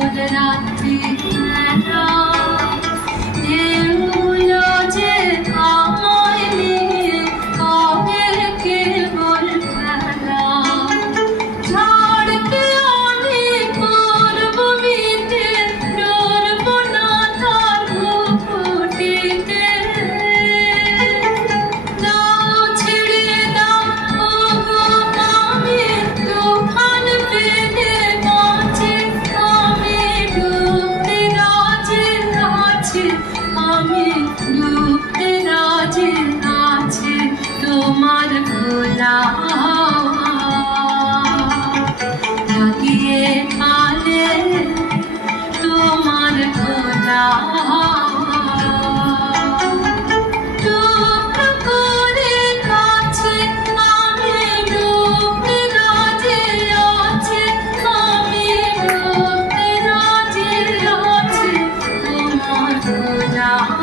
would not be 안녕.